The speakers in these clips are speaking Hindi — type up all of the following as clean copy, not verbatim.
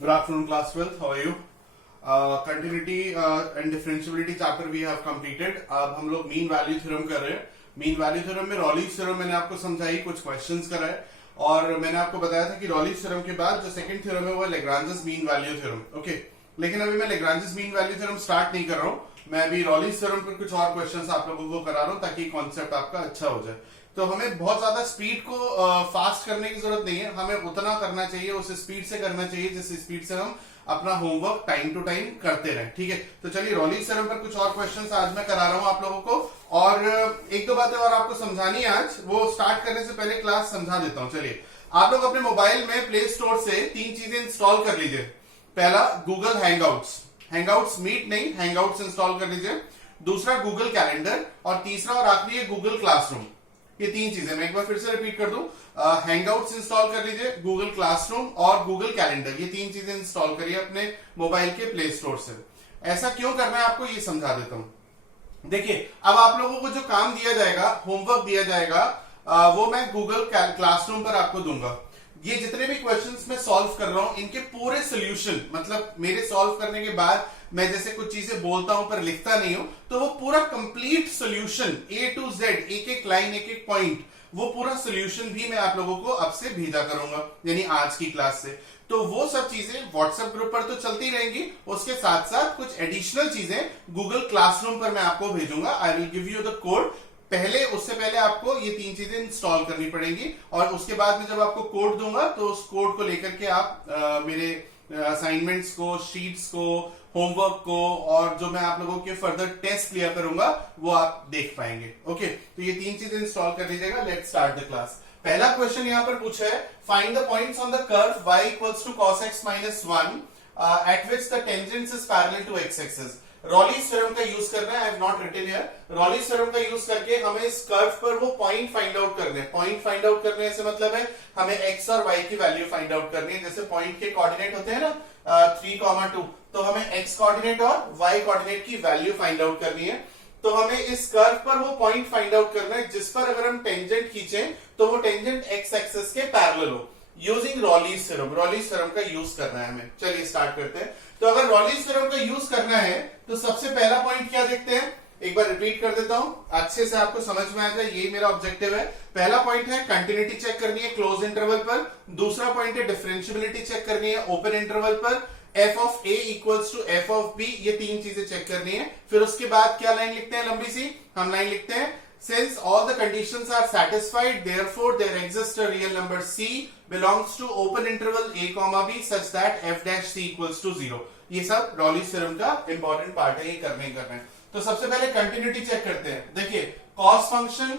Good afternoon, class 12th. How are you? Continuity and differentiability chapter we have completed. अब हम लोग मीन वैल्यू थ्योरम कर रहे हैं. मीन वैल्यू थ्योरम में रॉलीज थ्योरम मैंने आपको समझाई, कुछ क्वेश्चंस कराए और मैंने आपको बताया था कि रॉलीज थ्योरम के बाद जो सेकंड थ्योरम है वो Lagrange's mean value theorem. Okay, लेकिन अभी मैं Lagrange's mean value theorem start नहीं कर रहा हूँ. मैं अभी रॉलीज थ्योरम पर कुछ और क्वेश्चंस आप लोगों को करा रहा हूँ ताकि कॉन्सेप्ट आपका अच्छा हो जाए. तो हमें बहुत ज्यादा स्पीड को फास्ट करने की जरूरत नहीं है. हमें उतना करना चाहिए, उस स्पीड से करना चाहिए जिस स्पीड से हम अपना होमवर्क टाइम टू टाइम करते रहें. ठीक है, तो चलिए रॉलीज थ्योरम पर कुछ और क्वेश्चंस आज मैं करा रहा हूं आप लोगों को. और एक दो बातें और आपको समझानी है आज. वो स्टार्ट करने से पहले क्लास समझा देता हूं. चलिए, आप लोग अपने मोबाइल में प्ले स्टोर से 3 चीजें इंस्टॉल कर लीजिए. पहला गूगल हैंगआउट्स मीट नहीं, हैंगआउट्स इंस्टॉल कर लीजिए. दूसरा गूगल कैलेंडर और तीसरा और आखिरी है गूगल क्लासरूम. ये 3 चीजें मैं एक बार फिर से रिपीट कर दूं. हैंगआउट्स इंस्टॉल कर लीजिए, गूगल क्लासरूम और गूगल कैलेंडर. ये 3 चीजें इंस्टॉल करिए अपने मोबाइल के प्ले स्टोर से. ऐसा क्यों करना है आपको ये समझा देता हूं. देखिए, अब आप लोगों को जो काम दिया जाएगा, होमवर्क दिया जाएगा, वो मैं गूगल क्लासरूम पर आपको दूंगा. ये जितने भी क्वेश्चंस मैं सॉल्व कर रहा हूं, इनके पूरे सोल्यूशन, मतलब मेरे सॉल्व करने के बाद मैं जैसे कुछ चीजें बोलता हूं पर लिखता नहीं हूं, तो वो पूरा complete solution A to Z, एक एक लाइन, एक एक पॉइंट, वो पूरा सोल्यूशन भी मैं आप लोगों को अब से भेजा करूंगा, यानी आज की क्लास से. तो वो सब चीजें व्हाट्सएप ग्रुप पर तो चलती रहेंगी, उसके साथ साथ कुछ एडिशनल चीजें गूगल क्लासरूम पर मैं आपको भेजूंगा. I will give you the code. उससे पहले आपको ये 3 चीजें इंस्टॉल करनी पड़ेंगी और उसके बाद में जब आपको कोड दूंगा तो उस कोड को लेकर के आप मेरे असाइनमेंट्स को, शीट्स को, होमवर्क को और जो मैं आप लोगों के फर्दर टेस्ट लिया करूंगा वो आप देख पाएंगे. ओके, तो ये 3 चीजें इंस्टॉल कर लीजिएगा. Let's start the class. पहला क्वेश्चन यहां पर पूछा है, find the points on the curve y equals to cos x minus 1 at which the tangent is parallel to x axis. Rolle's theorem का यूज करना है. I have not written here. Rolle's theorem का यूज करके हमें इस कर्व पर वो पॉइंट फाइंड आउट करने हैं. पॉइंट फाइंड आउट करने से मतलब है हमें x और y की वैल्यू फाइंड आउट करनी है. जैसे पॉइंट के कोऑर्डिनेट होते हैं ना 3, 2, तो हमें x कोऑर्डिनेट और y कोऑर्डिनेट की वैल्यू फाइंड आउट करनी है. तो हमें इस कर्व पर वो पॉइंट फाइंड आउट करना है जिस पर अगर हम टेंजेंट खींचें तो वो टेंजेंट x एक्सिस के पैरेलल हो. यूजिंग रॉलीज थ्योरम का यूज करना है हमें. चलिए स्टार्ट करते हैं. तो अगर रॉलीज थ्योरम का यूज करना है तो सबसे पहला पॉइंट क्या देखते हैं, एक बार रिपीट कर देता हूं अच्छे से आपको समझ में आ जाए. यही मेरा ऑब्जेक्टिव है. पहला पॉइंट है कंटिन्यूटी चेक करनी है क्लोज इंटरवल पर. दूसरा पॉइंट है डिफरेंशियबिलिटी चेक करनी है ओपन इंटरवल पर. f of a equals to f of b, ये 3 चीजें चेक करनी है. फिर उसके बाद क्या लाइन लिखते हैं, लंबी सी हम लाइन लिखते हैं, since all the conditions are satisfied therefore there exists a real number c belongs to open interval a comma b such that f dash c equals to 0. ये सब रॉलीज थ्योरम का इंपॉर्टेंट पार्ट है, ये करना ही करना है. तो सबसे पहले कंटिन्यूटी चेक करते हैं. देखिए, कॉस फंक्शन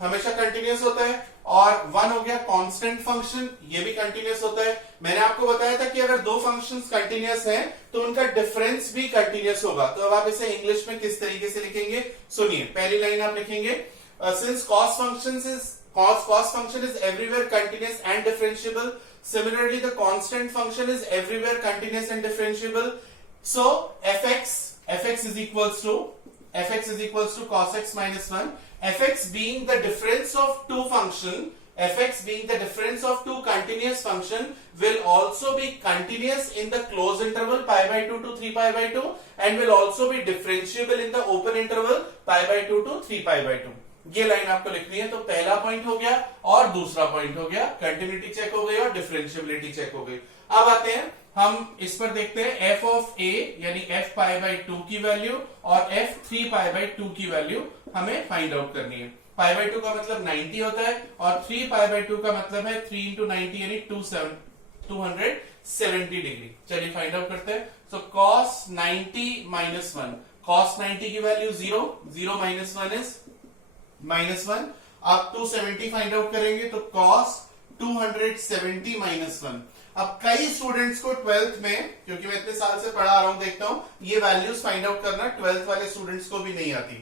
हमेशा कंटिन्यूअस होता है और 1 हो गया कांस्टेंट फंक्शन, ये भी कंटिन्यूअस होता है. मैंने आपको बताया था कि अगर 2 फंक्शंस कंटिन्यूअस हैं तो उनका डिफरेंस भी कंटिन्यूअस होगा. तो अब आप इसे इंग्लिश में किस तरीके से लिखेंगे, सुनिए. पहली लाइन आप लिखेंगे, since cos function is everywhere continuous and differentiable, similarly the constant function is everywhere continuous and differentiable, so fx is equals to cos x minus 1. fx being the difference of two continuous function will also be continuous in the closed interval pi by 2 to 3 pi by 2 and will also be differentiable in the open interval pi by 2 to 3 pi by 2. ये लाइन आपको लिखनी है. तो पहला पॉइंट हो गया और दूसरा पॉइंट हो गया, कंटिन्यूटी चेक हो गई और डिफरेंशियबिलिटी चेक हो गई. अब आते हैं हम इस पर देखते हैं f of a यानी f पाई बाई 2 की वैल्यू और f 3 पाई बाई 2 की वैल्यू हमें फाइंड आउट करनी है. पाई बाई 2 का मतलब 90 होता है और 3 पाई बाई 2 का मतलब है 3 into 90 यानी 270 डिग्री. चलिए फाइंड आउट करते हैं. सो cos 90 minus 1, cos 90 की वैल्यू 0 minus 1 is -1. आप 270 फाइंड आउट करेंगे तो cos 270 minus 1. अब कई स्टूडेंट्स को 12th में, क्योंकि मैं इतने साल से पढ़ा रहा हूं, देखता हूं ये वैल्यूज फाइंड आउट करना 12th वाले स्टूडेंट्स को भी नहीं आती.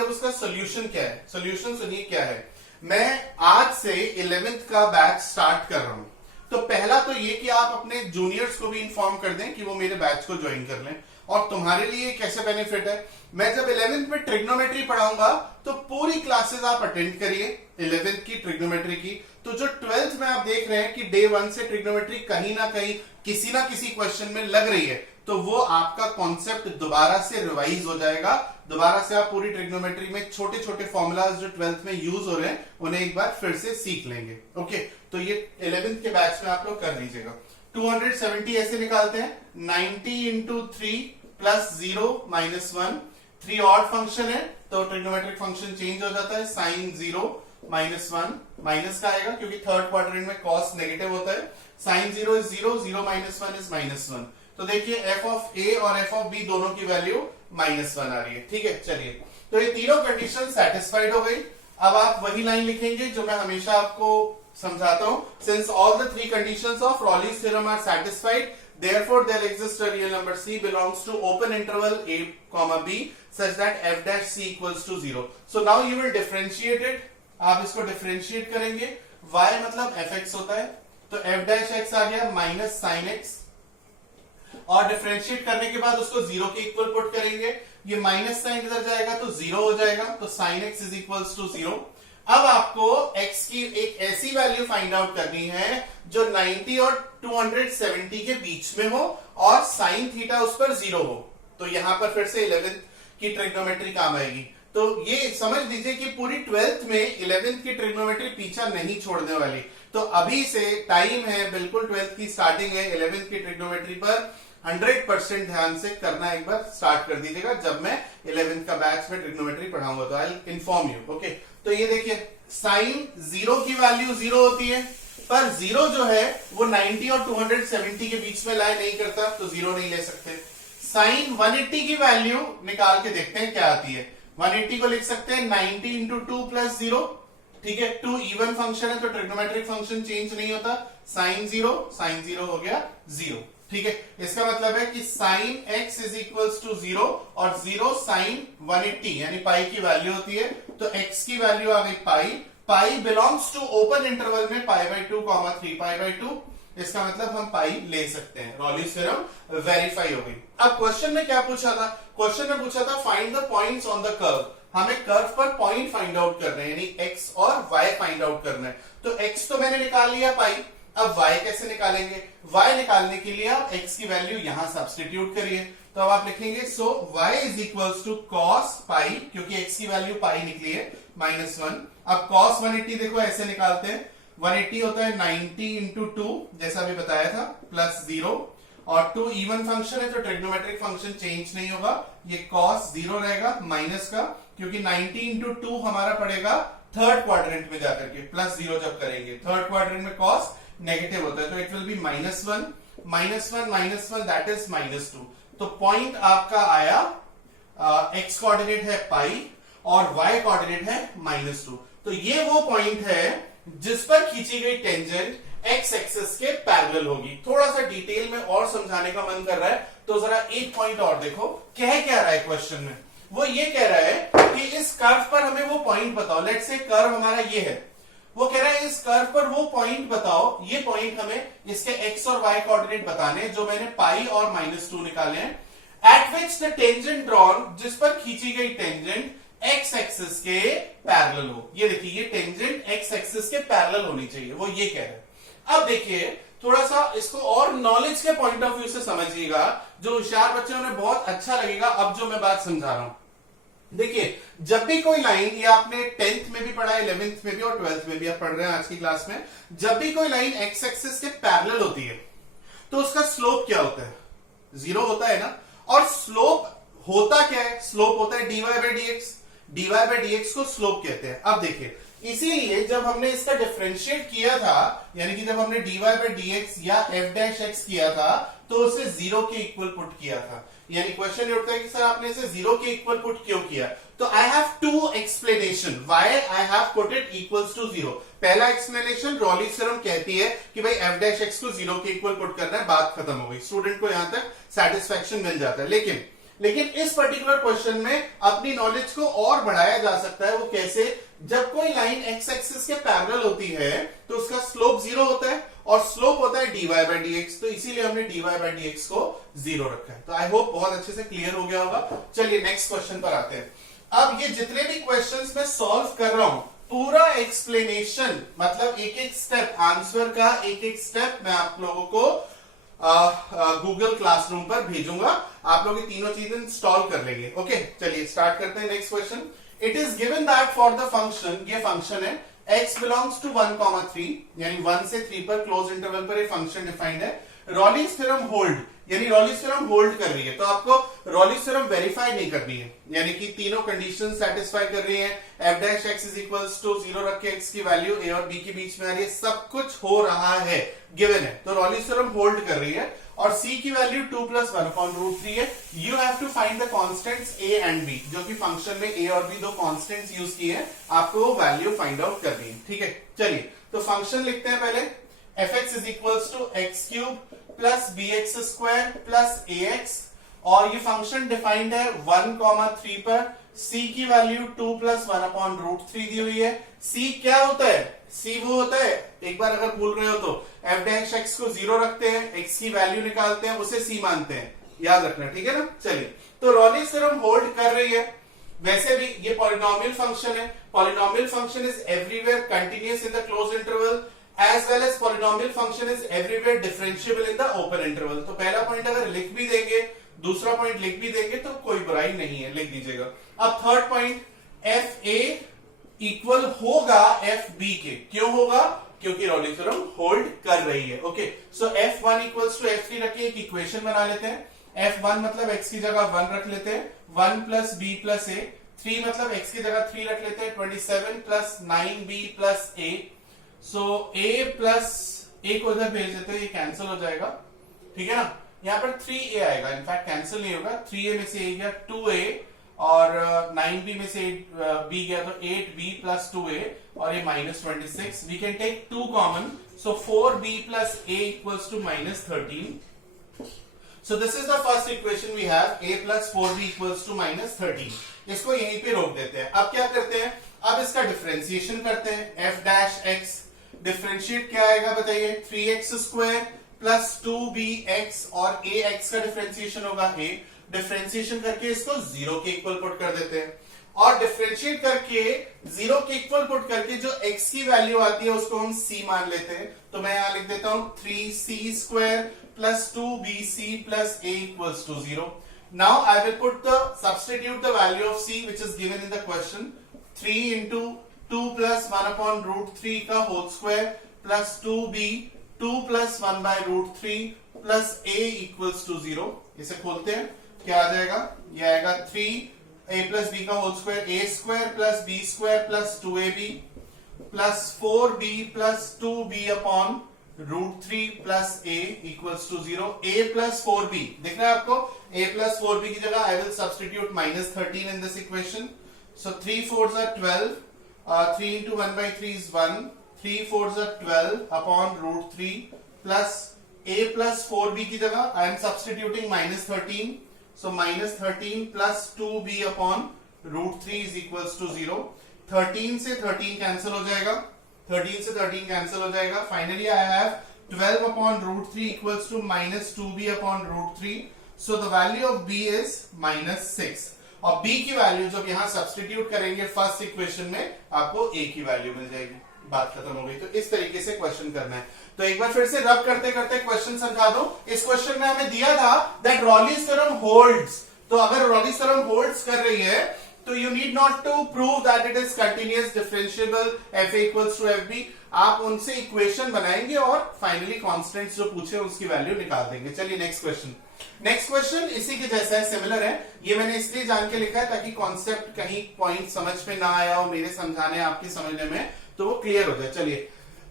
अब उसका सोल्यूशन क्या है, सोल्यूशन सुनिए क्या है. मैं आज से 11th का बैच स्टार्ट कर रहा हूं. तो पहला तो ये कि आप अपने जूनियर्स को भी इन्फॉर्म कर दें कि वो मेरे बैच को ज्वाइन कर लें. और तुम्हारे लिए कैसे बेनिफिट है, मैं जब 11th में ट्रिग्नोमेट्री पढ़ाऊंगा तो पूरी क्लासेस आप अटेंड करिए 11th की ट्रिग्नोमेट्री की. तो जो 12th में आप देख रहे हैं कि डे 1 से ट्रिग्नोमेट्री कहीं ना कहीं किसी ना किसी क्वेश्चन में लग रही है, तो वो आपका कॉन्सेप्ट दोबारा से रिवाइज हो जाएगा। दोबारा से आप पूरी ट्रिग्नोमेट्री में छोटे छोटे फॉर्मूलाज जो 12th में यूज हो रहे हैं उन्हें एक बार फिर से सीख लेंगे। ओके, तो ये 11th के बैच में आप लोग कर लीजिएगा। 270 ऐसे निकालते हैं, 90 into 3 plus 0 minus 1। 3 odd function है तो ट्रिग्नोमेट्रिक फंक्शन चेंज हो जाता है, साइन 0 माइनस 1 माइनस का आएगा क्योंकि थर्ड क्वाड्रेंट में कॉस नेगेटिव होता है। Sine 0 is 0, 0 minus 1 is minus 1। तो देखिए एफ ऑफ ए और एफ ऑफ बी दोनों की वैल्यू माइनस 1 आ रही है। ठीक है, चलिए तो ये तीनों कंडीशन सेटिस्फाइड हो गई। अब आप वही लाइन लिखेंगे जो मैं हमेशा आपको समझाता हूं, since all the 3 conditions of Rolle's theorem are satisfied, therefore there exists a real number c belongs to open interval a comma b such that f dash c equals to 0. So now you will differentiate it. आप इसको डिफरेंशिएट करेंगे, y मतलब fx होता है तो f dash x आ गया माइनस साइन x, और डिफरेंशिएट करने के बाद उसको 0 के इक्वल पुट करेंगे, ये माइनस साइन इधर जाएगा तो 0 हो जाएगा, तो sine x is equals to 0। अब आपको x की एक ऐसी वैल्यू फाइंड आउट करनी है जो 90 और 270 के बीच में हो और साइन थीटा उस पर 0 हो। तो यहां पर फिर से 11th की ट्रिग्नोमेट्री काम आएगी। तो ये समझ लीजिए कि पूरी 12th में 11th की ट्रिग्नोमेट्री पीछा नहीं छोड़ने वाली। तो अभी से टाइम है, बिल्कुल 12th की स्टार्टिंग है, 11th की ट्रिग्नोमेट्री पर 100% ध्यान से करना एक बार स्टार्ट कर दीजिएगा। जब मैं 11th का बैच में ट्रिग्नोमेट्री पढ़ाऊंगा तो आई इन्फॉर्म यू। ओके, तो ये देखिए साइन 0 की वैल्यू 0 होती है, पर 0 जो है वो 90 और 270 के बीच में लाई नहीं करता, तो 0 नहीं ले सकते। साइन 180 की वैल्यू निकाल के देखते हैं क्या आती है। 180 को लिख सकते हैं 90 इंटू 2 प्लस 0। ठीक है, 2 इवन फंक्शन है तो ट्रिग्नोमेट्रिक फंक्शन चेंज नहीं होता। साइन 0 हो गया 0। ठीक है, इसका मतलब है कि sine x is equals to 0 और 0 साइन 180 यानी पाई की वैल्यू होती है, तो x की वैल्यू आ गई पाई। पाई बिलोंग्स टू ओपन इंटरवल में पाई बाई 2 3 पाई बाई 2। इसका मतलब हम पाई ले सकते हैं। रॉलीज थ्योरम वेरीफाई हो गई। अब क्वेश्चन में क्या पूछा था? क्वेश्चन में पूछा था find the points on the curve. हमें कर्व पर पॉइंट फाइंड आउट करना है, यानी x और y फाइंड आउट करना है। तो x तो मैंने निकाल लिया पाई, अब y कैसे निकालेंगे? y निकालने के लिए आप x की वैल्यू यहां सब्स्टिट्यूट करिए। तो अब आप लिखेंगे so y is equals to cos pi, क्योंकि x की वैल्यू पाई निकली है माइनस 1। अब कॉस 180 देखो ऐसे निकालते हैं, 180 होता है 90 इंटू 2 जैसा भी बताया था प्लस 0, और 2 इवन फंक्शन है तो ट्रिग्नोमेट्रिक फंक्शन चेंज नहीं होगा, ये कॉस 0 रहेगा माइनस का, क्योंकि 90 इंटू 2 हमारा पड़ेगा थर्ड क्वाड्रेंट में जाकर के, प्लस 0 जब करेंगे थर्ड क्वाड्रेंट में कॉस नेगेटिव होता है, तो it will be minus 1 that is minus 2। तो पॉइंट आपका आया x कोऑर्डिनेट है पाई और y कोऑर्डिनेट है माइनस 2। तो ये वो पॉइंट है जिस पर खींची गई टेंजेंट x एक्सिस के पैरेलल होगी। थोड़ा सा डिटेल में और समझाने का मन कर रहा है तो जरा एक पॉइंट और देखो, कह क्या रहा है क्वेश्चन में। वो ये कह रहा है कि इस कर्व पर हमें वो पॉइंट बताओ। लेट्स से कर्व हमारा ये है, वो कह रहा है इस कर्व पर वो पॉइंट बताओ। ये पॉइंट हमें इसके x और y कोऑर्डिनेट बताने जो मैंने पाई और माइनस 2 निकाले हैं। Eight which the tangent drawn, जिस पर खींची गई टेंजेंट x एक्सिस के पैरेलल हो। ये देखिए ये टेंजेंट x एक्सिस के पैरेलल होनी चाहिए, वो ये कह रहा है। अब देखिए थोड़ा सा इसको और नॉलेज के पॉइंट ऑफ व्यू से समझिएगा, जो होशियार बच्चे उन्हें बहुत अच्छा लगेगा अब जो मैं बात समझा रहा हूं। देखिए जब भी कोई लाइन, ये आपने 10th में भी पढ़ा है, 11th में भी और 12th में भी आप पढ़ रहे हैं आज की क्लास में, जब भी कोई लाइन x एक्सिस के पैरेलल होती है तो उसका स्लोप क्या होता है? 0 होता है ना। और स्लोप होता क्या है? स्लोप होता है dy by dx। dy by dx को स्लोप कहते हैं। अब देखिए इसीलिए जब हमने इसका डिफरेंशिएट किया था, यानी कि जब हमने dy बाई dx या f डैश x किया था तो उसे 0 के इक्वल पुट किया था। यानी क्वेश्चन ये उठता है कि सर आपने इसे 0 के इक्वल पुट क्यों किया? तो I have to explanation why I have put it equals to 0। पहला एक्सप्लेनेशन, रॉलीज थ्योरम कहती है कि भाई f डैश x को 0 के इक्वल पुट करना है, बात खत्म हो गई, स्टूडेंट को यहां तक सेटिस्फैक्शन मिल जाता है। लेकिन इस पर्टिकुलर क्वेश्चन में अपनी नॉलेज को और बढ़ाया जा सकता है। वो कैसे? जब कोई लाइन x एक्सिस के पैरेलल होती है तो उसका स्लोप 0 होता है और स्लोप होता है dy बाई dx, तो इसीलिए हमने dy बाई dx को 0 रखा है। तो आई होप बहुत अच्छे से क्लियर हो गया होगा। चलिए नेक्स्ट क्वेश्चन पर आते हैं। अब ये जितने भी क्वेश्चंस मैं सॉल्व कर रहा हूं पूरा एक्सप्लेनेशन, मतलब एक एक स्टेप, आंसर का एक एक स्टेप मैं आप लोगों को गूगल क्लासरूम पर भेजूंगा। आप लोग ये तीनों चीजें इंस्टॉल कर लेंगे। ओके, चलिए स्टार्ट करते हैं। Next question, it is given that for the function, ये फंक्शन है x बिलोंग्स टू 1,3, यानी 1 से 3 पर क्लोज इंटरवल पर ये फंक्शन डिफाइंड है। रॉलीज थ्योरम होल्ड, यानी रॉलीज थ्योरम होल्ड कर रही है, तो आपको रॉलीज थ्योरम वेरीफाई नहीं करनी है, यानी कि तीनों कंडीशन सेटिस्फाई कर रही है। f dash x is equals to 0 रख के x की वैल्यू a और b के बीच में आ रही है, सब कुछ हो रहा है, गिवन है, तो रॉलीज थ्योरम होल्ड कर रही है। और c की वैल्यू 2 + 1/√3 है। You have to find the constants a and b, जो कि फंक्शन में a और b दो कांस्टेंट्स यूज किए हैं, आपको वो वैल्यू फाइंड आउट करनी है। ठीक है, चलिए तो फंक्शन लिखते हैं पहले। fx is equals to x³ plus bx² plus ax, और ये फंक्शन डिफाइंड है 1,3 पर। c की वैल्यू 2 + 1/√3 दी हुई है। c क्या होता है? c वो होता है, एक बार अगर भूल रहे हो तो, f डैश x को 0 रखते हैं, x की वैल्यू निकालते हैं, उसे c मानते हैं, याद रखना, ठीक है ना। चलिए, तो रॉलीज थ्योरम होल्ड कर रही है। वैसे भी ये पॉलिनोमियल फंक्शन है, polynomial function is everywhere continuous in the close interval as well as polynomial function is everywhere differentiable in the open interval। तो पहला पॉइंट अगर लिख भी देंगे, दूसरा पॉइंट लिख भी देंगे तो कोई बुराई नहीं है, लिख दीजिएगा। अब third point, F A equal होगा एफ बी के, क्यों होगा? क्योंकि रॉलीज थ्योरम होल्ड कर रही है। Okay, so F1 equals to F3 रखिए, एक इक्वेशन बना लेते हैं। F1 मतलब x की जगह 1 रख लेते हैं, 1 + b + a, 3 मतलब x की जगह 3 रख लेते हैं, 27 + 9b + a। So a plus a को इधर भेज देते हैं, ये कैंसिल हो जाएगा, ठीक है ना। यहाँ पर 3a आएगा, इनफैक्ट कैंसिल नहीं होगा, 3a में से a गया 2a और 9b में से b गया तो 8b + 2a और ये -26। We can take 2 common, so 4b + a equals to -13। So this is the first equation we have, a + 4b equals to -13। इसको यहीं पे रोक देते हैं। अब क्या करते हैं? अब इसका डिफरेंशिएशन करते हैं। f डैश x डिफरेंशिएट क्या आएगा बताइए? 3x² + 2bx और ax का डिफरेंशिएशन होगा a। डिफरेंशिएशन करके इसको 0 के इक्वल पुट कर देते हैं, और डिफरेंशिएट करके 0 के इक्वल पुट करके जो x की वैल्यू आती है उसको हम c मान लेते हैं। तो मैं यहां लिख देता हूं 3c² + 2bc + a = 0। Now I will substitute the value of c which is given in the question। 3 × 2 + 1/√3 का whole square plus 2b 2 + 1/√3 plus a = 0। इसे खोलते हैं, क्या आ जाएगा? ये आएगा 3a + b का whole square, a² + b² + 2ab plus 4b + 2b/√3 plus a = 0। a + 4b दिख रहा है आपको? a + 4b की जगह I will substitute -13 in this equation. So 3 4s are 12, 3 × 1/3 is 1, 3 4s are 12/√3 plus a + 4b की जगह I am substituting -13, so -13 plus 2b/√3 is equals to 0। 13 से 13 कैंसिल हो जाएगा, 13 से 13 कैंसिल हो जाएगा। Finally I have 12/√3 equals to -2b/√3, so the value of b is -6। और b की वैल्यू जब यहां सब्स्टिट्यूट करेंगे फर्स्ट इक्वेशन में, आपको a की वैल्यू मिल जाएगी। बात खत्म हो गई। तो इस तरीके से क्वेश्चन करना है। तो एक बार फिर से रब करते करते क्वेश्चन समझा दो। इस क्वेश्चन में हमें दिया था दैट रॉलीज थ्योरम होल्ड्स। तो अगर रॉलीज थ्योरम होल्ड्स कर रही है तो you need not to prove that it is continuous differentiable f equals to fb। आप उनसे इक्वेशन बनाएंगे और फाइनली कांस्टेंट्स जो पूछे उसकी वैल्यू निकाल देंगे। चलिए नेक्स्ट क्वेश्चन। नेक्स्ट क्वेश्चन इसी के जैसा है, सिमिलर है। ये मैंने इसलिए जान के लिखा है ताकि कॉन्सेप्ट कहीं पॉइंट समझ में ना आया हो, मेरे समझाने आपके समझने में, तो वो क्लियर हो जाए। चलिए,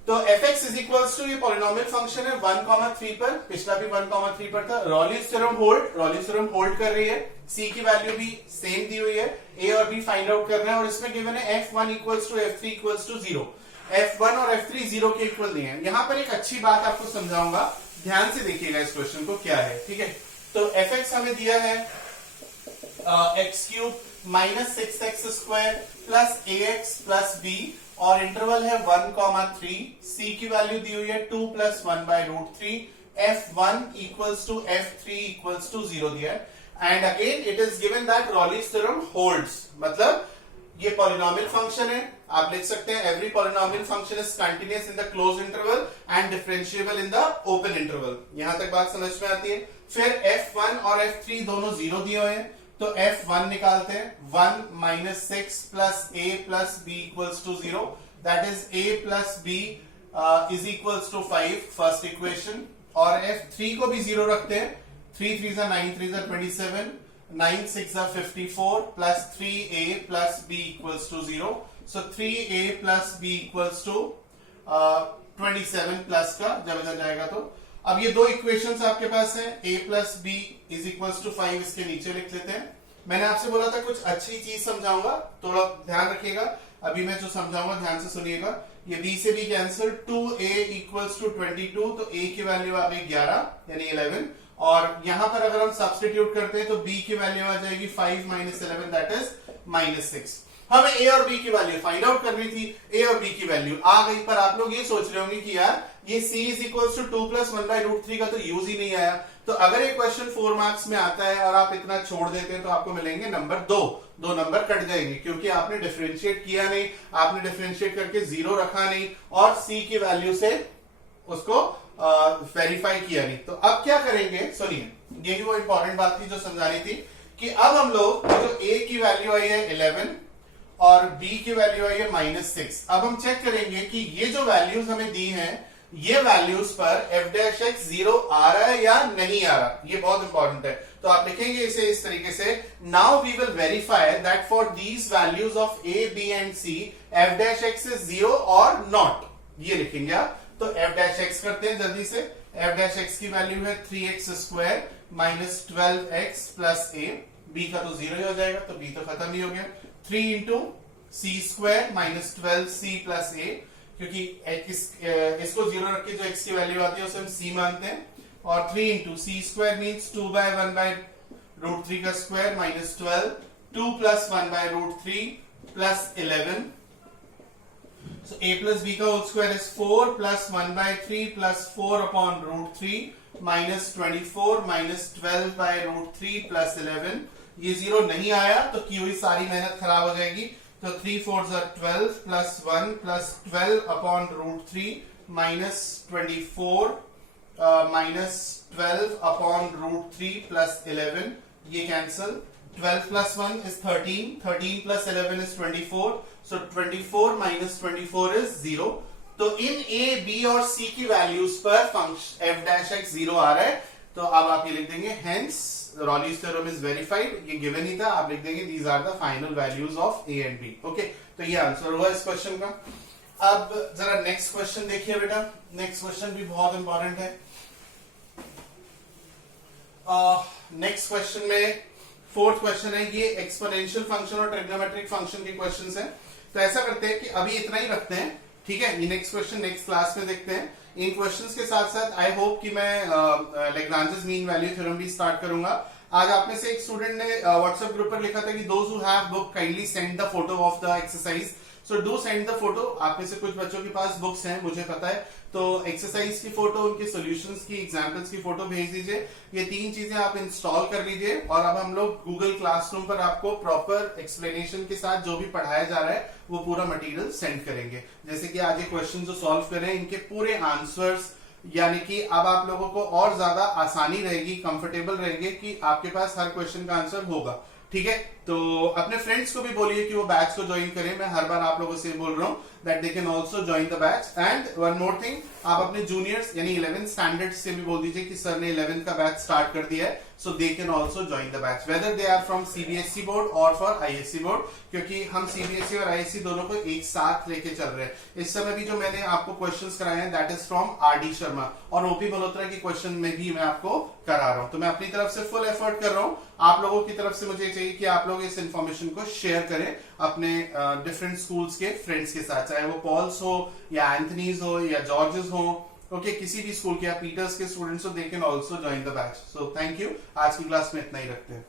तो fx इज इक्वल्स टू, ये पॉलिनोमियल फंक्शन है 1,3 पर, पिछला भी 1,3 पर था। रॉलीज थ्योरम होल्ड कर रही है। c की वैल्यू भी सेम दी हुई है, a और b फाइंड आउट करना है, और इसमें गिवन है f1 equals to f3 equals to 0। f1 और f3 0 के इक्वल नहीं है। यहां पर एक अच्छी बात आपको समझाऊंगा, ध्यान से देखिएगा इस क्वेश्चन को क्या है, ठीक है। तो fx हमें दिया है x³ - 6x² plus ax plus b, और इंटरवल है 1,3। c की वैल्यू दी हुई है 2 + 1/√3। f1 equals to f3 equals to 0 दिया है। And again it is given that Rolle's theorem holds, मतलब ये पॉलिनोमियल फंक्शन है, आप लिख सकते हैं every polynomial function is continuous in the close interval and differentiable in the open interval. यहां तक बात समझ में आती है। फिर f1 और f3 दोनों 0 दिए हुए हैं, तो f1 निकालते हैं, 1 minus 6 plus a plus b equals to 0, that is a plus b is equals to 5, first equation. और f3 को भी 0 रखते हैं, 3 3 9 3 27, 9 6 54 plus 3a plus b equals to 0, so 3a plus b equals to 27 plus का जब इधर जाएगा तो। अब ये दो इक्वेशंस आपके पास हैं, a plus b is equals to 5, इसके नीचे लिख लेते हैं। मैंने आपसे बोला था कुछ अच्छी चीज समझाऊंगा, थोड़ा ध्यान रखिएगा। अभी मैं जो समझाऊंगा ध्यान से सुनिएगा। ये b से b cancel, 2a equals to 22, तो a की वैल्यू आ गई 11 यानी 11, और यहां पर अगर हम सब्स्टिट्यूट करते हैं तो b की वैल्यू आ जाएगी 5 माइनस 11, दैट इज माइनस 6। हमें a और b की वैल्यू फाइंड आउट करनी थी, a और b की वैल्यू आ गई, पर आप लोग ये सोच रहे होंगे कि यार ये c is equals to 2 plus 1 by root 3 का तो यूज ही नहीं आया। तो अगर ये क्वेश्चन 4 मार्क्स में आता है और आप इतना छोड़ देते हैं तो आपको मिलेंगे नंबर 2, 2 नंबर कट जाएंगे, क्योंकि आपने डिफरेंशिएट किया नहीं, आपने डिफरेंशिएट करके 0 रखा नहीं और c की वैल्यू से उसको वेरीफाई किया नहीं। तो अब क्या करेंगे, सुनिए, ये भी वो इंपॉर्टेंट बात थी जो समझानी थी, कि अब हम लोग जो a की वैल्यू आई है 11 और b की वैल्यू आई है -6, अब हम चेक करेंगे कि ये जो वैल्यूज हमें दी हैं, ये वैल्यूज पर f डैश x 0 आ रहा है या नहीं आ रहा, ये बहुत इंपॉर्टेंट है। तो आप लिखेंगे इसे इस तरीके से, now we will verify that for these values of a, b and c f dash x is 0 और नॉट, ये लिखेंगे आप। तो f डैश x करते हैं जल्दी से। f डैश x की वैल्यू है 3x square minus 12x plus a, b का तो 0 ही हो जाएगा, तो b तो खत्म ही हो गया। 3 into c square minus 12c plus a, क्योंकि इसको 0 रख के जो x की वैल्यू आती है उसे हम c मानते हैं, और 3 into c square means 2 by 1 by root 3 का square minus 12, 2 plus 1 by root 3 plus 11, so a plus b का whole square is 4 plus 1 by 3 plus 4 upon root 3 minus 24 minus 12 by root 3 plus 11। ये 0 नहीं आया तो की हुई सारी मेहनत खराब हो जाएगी, तो 3 4 12 plus 1 plus 12 upon root 3 minus 24 minus 12 upon root 3 plus 11, ये cancel. 12 plus 1 is 13, 13 plus 11 is 24, so 24 minus 24 is 0। तो इन a, b और c की वैल्यूज पर फंक्शन f dash x 0 आ रहा है, तो अब आप ये लिख देंगे hence Raleigh's theorem is verified, ये गिवन ही था, आप लिख देंगे these are the final values of a and b। Okay, तो ये आंसर हुआ इस क्वेश्चन का। अब जरा नेक्स्ट क्वेश्चन देखिए बेटा, नेक्स्ट क्वेश्चन भी बहुत इंपॉर्टेंट है। नेक्स्ट क्वेश्चन में फोर्थ क्वेश्चन है, ये एक्सपोनेंशियल फंक्शन और ट्रिग्नोमेट्रिक फंक्शन के क्वेश्चंस हैं। तो ऐसा करते हैं कि अभी इतना ही रखते हैं, ठीक है, ये नेक्स्ट क्वेश्चन नेक्स्ट क्लास में देखते हैं। इन क्वेश्चंस के साथ साथ आई होप कि मैं लैग्रांजेस मीन वैल्यू थ्योरम भी स्टार्ट करूंगा। आज आप में से एक स्टूडेंट ने व्हाट्सएप ग्रुप पर लिखा था कि those who have book kindly send the photo of the exercise, so do send the photo. आप में से कुछ बच्चों के पास बुक्स हैं, मुझे पता है, तो एक्सरसाइज की फोटो, उनके सॉल्यूशंस की, एग्जांपल्स की फोटो भेज दीजिए। ये 3 चीजें आप इंस्टॉल कर लीजिए, और अब हम लोग गूगल क्लासरूम पर आपको प्रॉपर एक्सप्लेनेशन के साथ जो भी पढ़ाया जा रहा है वो पूरा मटेरियल सेंड करेंगे। जैसे कि आज ये क्वेश्चन जो सॉल्व कर रहे हैं, इनके पूरे आंसर्स, यानी कि अब आप लोगों को और ज्यादा आसानी रहेगी, कंफर्टेबल रहेंगे कि आपके पास हर क्वेश्चन का आंसर होगा, ठीक है। तो अपने फ्रेंड्स को भी बोलिए कि वो बैच को ज्वाइन करें। मैं हर बार आप लोगों से बोल रहा हूं that they can also join the batch. And one more thing, आप अपने जूनियर्स यानी 11th स्टैंडर्ड से भी बोल दीजिए कि सर ने 11th का बैच स्टार्ट कर दिया है, so they can also join the batch, whether they are from CBSE board or for ISC board, क्योंकि हम सीबीएसई और आईएससी दोनों को एक साथ लेके चल रहे हैं। इस समय भी जो मैंने आपको क्वेश्चंस कराए हैं that is from RD Sharma, और ओपी मल्होत्रा के क्वेश्चन में भी मैं आपको करा रहा हूं। तो मैं अपनी तरफ से फुल एफर्ट कर रहा हूं, आप लोगों की तरफ से मुझे चाहिए कि आप लोग इस इंफॉर्मेशन को शेयर करें अपने डिफरेंट स्कूल्स के फ्रेंड्स के साथ, चाहे वो पॉल्स हो या एंथनीज हो या जॉर्जेस हो, ओके, किसी भी स्कूल के या पीटर्स के स्टूडेंट्स हो, दे can also join the batch. So thank you, आज की क्लास में इतना ही रखते हैं।